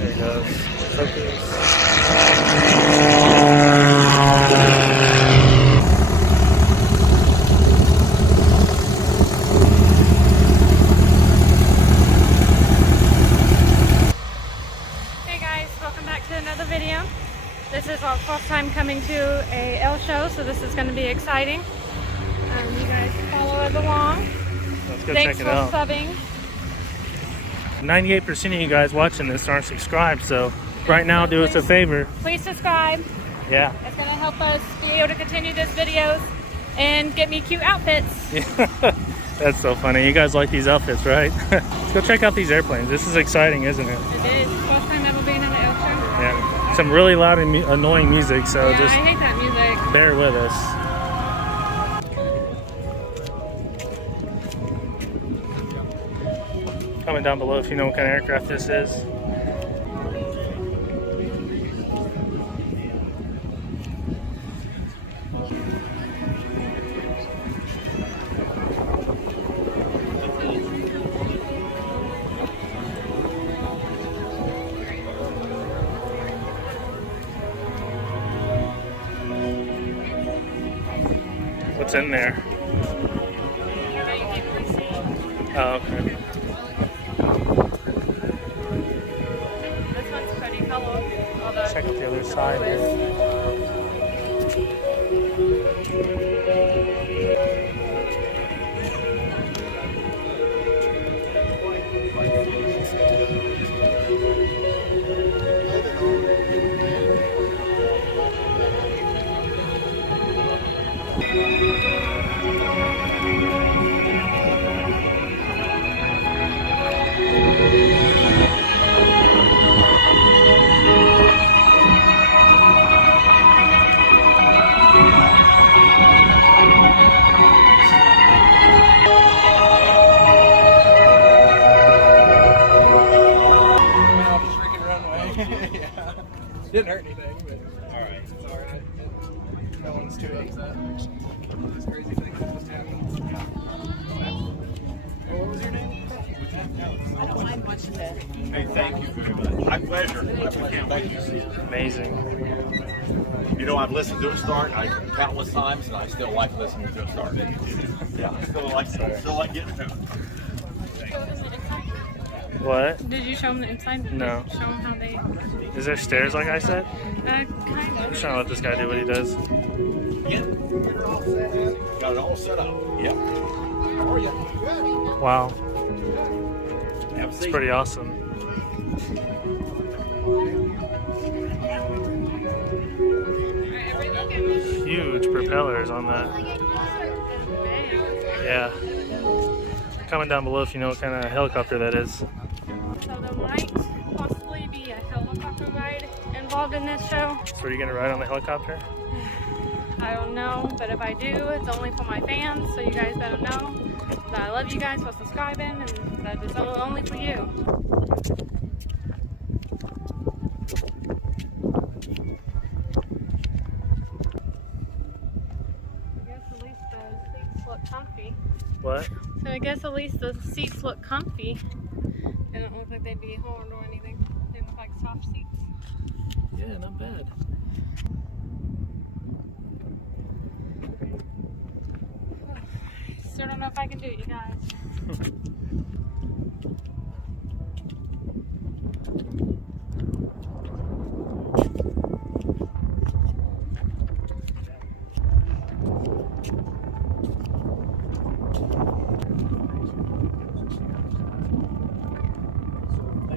There he goes. Focus. Hey guys, welcome back to another video. This is our first time coming to a airshow, so this is going to be exciting. You guys follow us along. Let's go Thanks check it for out. subbing. 98% of you guys watching this aren't subscribed, so right now do us a favor. Please subscribe. Yeah. It's going to help us be able to continue these videos and get me cute outfits. Yeah. That's so funny. You guys like these outfits, right? Let's go check out these airplanes. This is exciting, isn't it? It is. First time ever being in an airshow. Yeah. Some really loud and annoying music, so Yeah, just I hate that music. bear with us. Comment down below if you know what kind of aircraft this is. What's in there? Oh, okay. This one's pretty color. Check out the other side here. Yeah. Didn't hurt anything, but alright. It's alright. No one's too upset. This crazy thing that just happened. Yeah. What was your name? I don't mind much of it. Hey, thank you very much. My pleasure. Thank you. Amazing. You know, I've listened to it start countless times, and I still like listening to it start. Yeah, I still like getting to it. What? Did you show them the inside? No. Show them how they... Is there stairs like I said? kind I'm of. just trying to let this guy do what he does. Yeah. Got it all set up. Yep. How are you? Wow. Have a It's seat. pretty awesome. Huge propellers on that. Yeah. Comment down below if you know what kind of helicopter that is. So there might possibly be a helicopter ride involved in this show. So are you gonna ride on the helicopter? I don't know, but if I do, it's only for my fans, so you guys better know that I love you guys for subscribing and that it's only for you. I guess at least the seats look comfy. What? So I guess at least the seats look comfy. They don't look like they'd be hard or anything. They look like soft seats. Yeah, not bad. Still don't know if I can do it, you guys.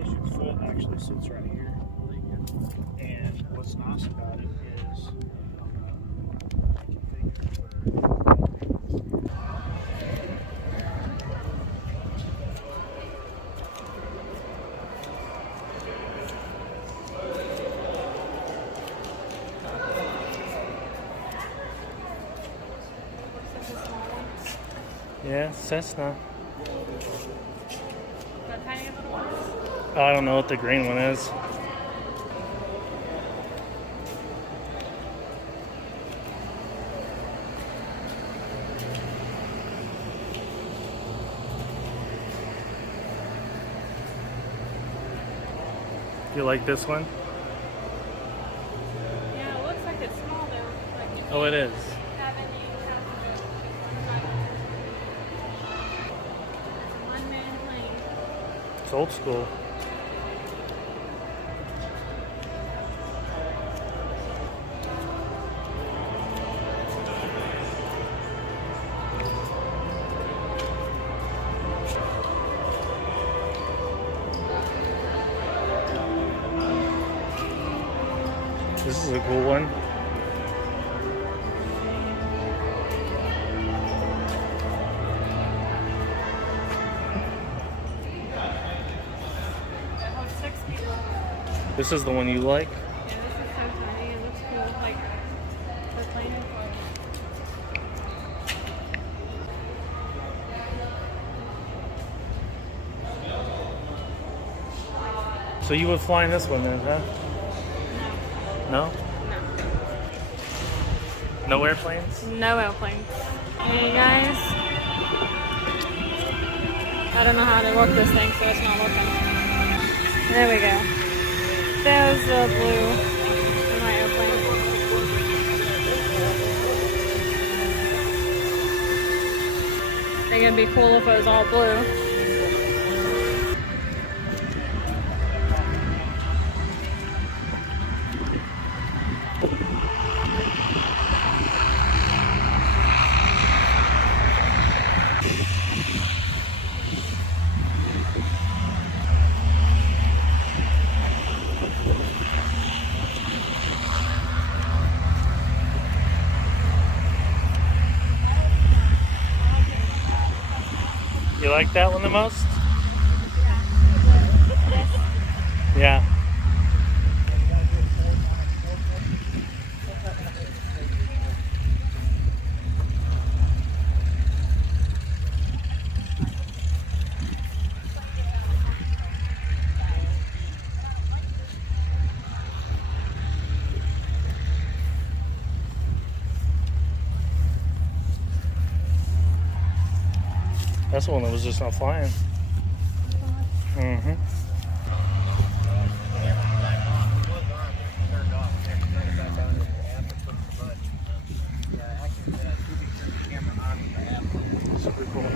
Your foot actually sits right here, and what's nice about it is I can figure Yeah, Cessna. The tiny little ones. I don't know what the green one is. You like this one? Yeah, it looks like it's small though. Like you Oh, it is. have any one-man plane. It's old school. This is a cool one. It holds 6 people. This is the one you like? Yeah, this is so tiny. It looks cool. Like the plane. So you would fly in this one then, huh? No? No airplanes? No airplanes. Hey guys. I don't know how to work this thing, so it's not working. There we go. There's the blue in my airplane. I think it'd be cool if it was all blue. You like that one the most? Yeah. That's the one that was just not flying. Mm-hmm. Super cool.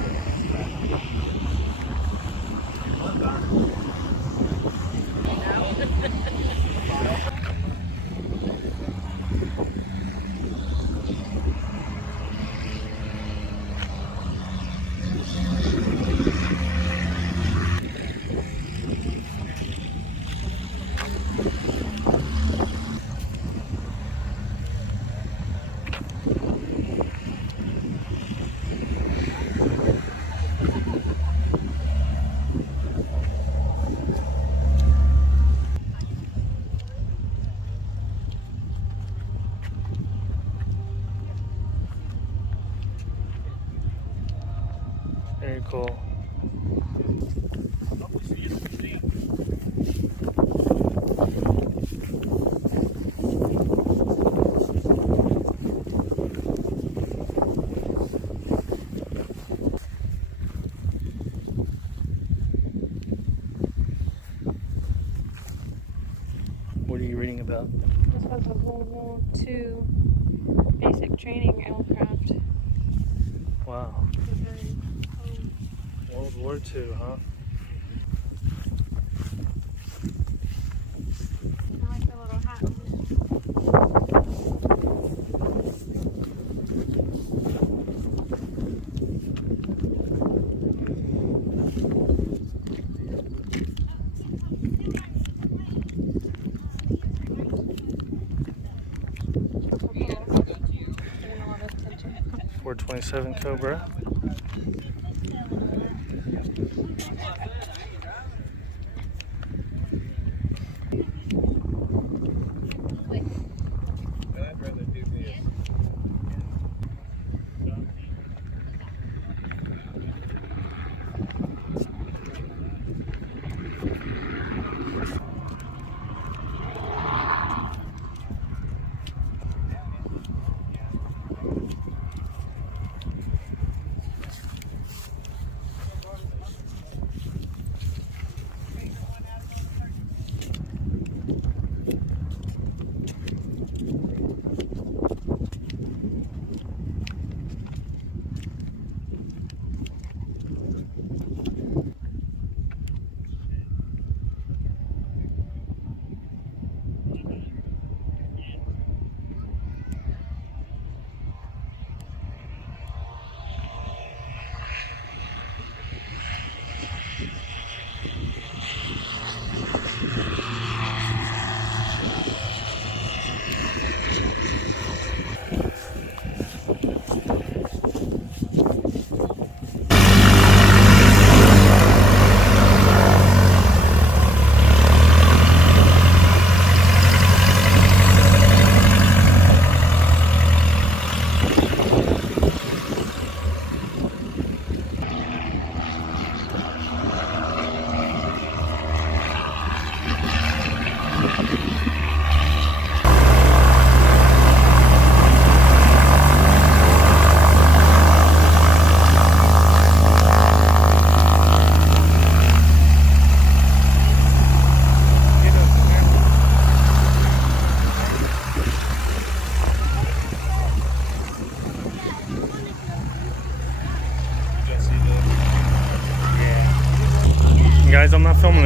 Very cool. What are you reading about? This was a World War II basic training aircraft. Wow. World War II, huh? I like the little hat. .427 Cobra. I'd rather do this.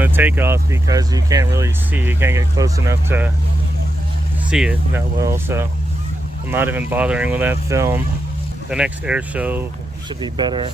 the takeoff because you can't really see. You can't get close enough to see it that well. So I'm not even bothering with that film. The next air show should be better.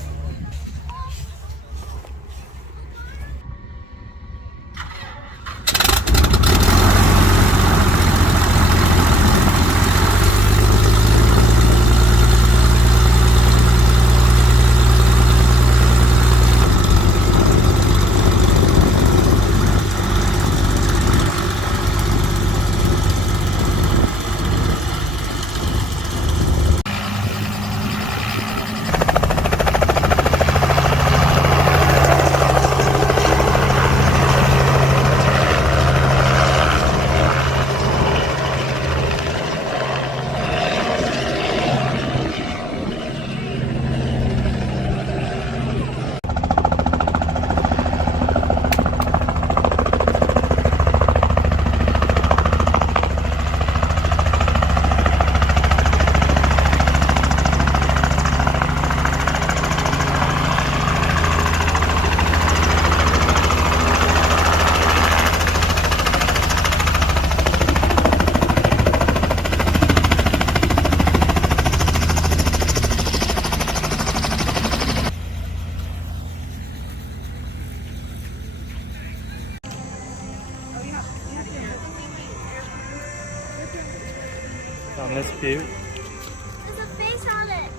On this view. There's a face on it.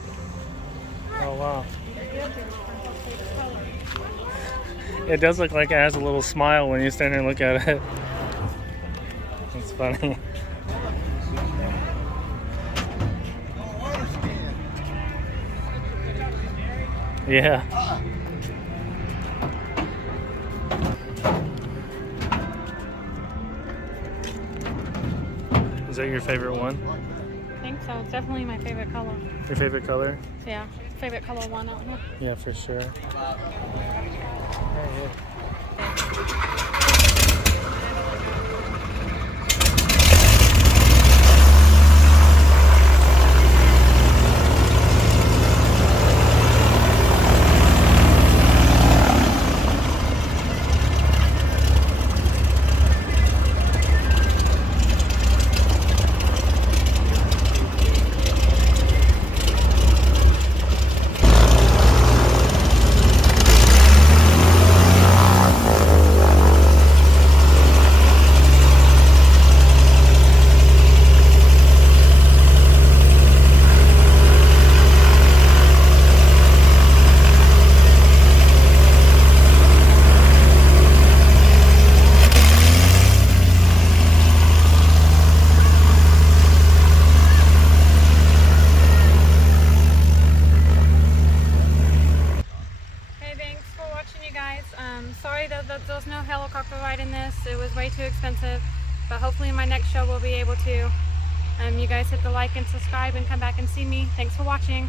Oh wow. It does look like it has a little smile when you stand here and look at it. It's funny. Yeah. Is that your favorite one? I think so. It's definitely my favorite color. Your favorite color? Yeah, favorite color one out here. Yeah, for sure. Right here. Sorry that there's no helicopter ride in this. It was way too expensive, but hopefully in my next show we'll be able to. You guys hit the like and subscribe and come back and see me. Thanks for watching.